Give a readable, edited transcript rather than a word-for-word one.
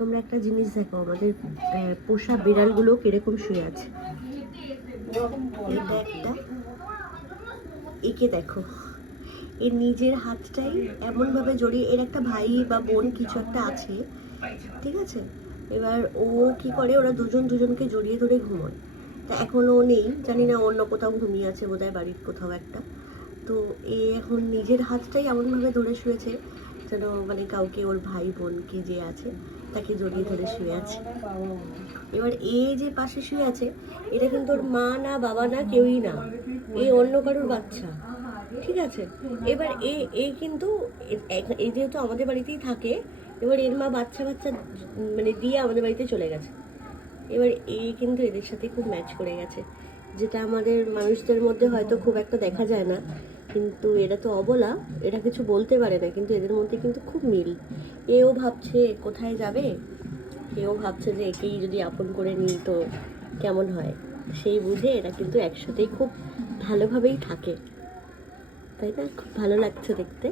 তোমরা একটা জিনিস দেখো, আমাদের পোষা বিড়ালগুলো কিরকম শুয়ে আছে। এটা একটা, একে দেখো, এর নিজের হাতটাই এমন ভাবে জড়িয়ে, এর একটা ভাই বা বোন কিছু একটা আছে, ঠিক আছে। এবার ও কি করে, ওরা দুজন দুজনকে জড়িয়ে ধরে ঘুমোয়। তা এখন ও নেই, জানি না অন্য কোথাও ঘুমিয়ে আছে বোধহয়, বাড়ির কোথাও একটা। তো এ এখন নিজের হাতটাই এমনভাবে ধরে শুয়েছে যেন মানে কাউকে, ওর ভাই বোনকে যে আছে তাকে জড়িয়ে ধরে শুয়ে আছে। এবার এ যে পাশে শুয়ে আছে, এটা কিন্তু ওর মা না বাবা না কেউই না, এ অন্য কারোর বাচ্চা, ঠিক আছে। এবার এ কিন্তু এই যেহেতু আমাদের বাড়িতেই থাকে, এবার এর মা বাচ্চা বাচ্চা মানে দিয়ে আমাদের বাড়িতে চলে গেছে। এবার এ কিন্তু এদের সাথে খুব ম্যাচ করে গেছে, যেটা আমাদের মানুষদের মধ্যে হয়তো খুব একটা দেখা যায় না, কিন্তু এরা তো অবলা, এরা কিছু বলতে পারে না, কিন্তু এদের মধ্যে কিন্তু খুব মিল। এও ভাবছে কোথায় যাবে, এও ভাবছে যে একেই যদি আপন করে নিই তো কেমন হয়, সেই বুঝে এরা কিন্তু একসাথেই খুব ভালোভাবেই থাকে, তাই না? খুব ভালো লাগছে দেখতে।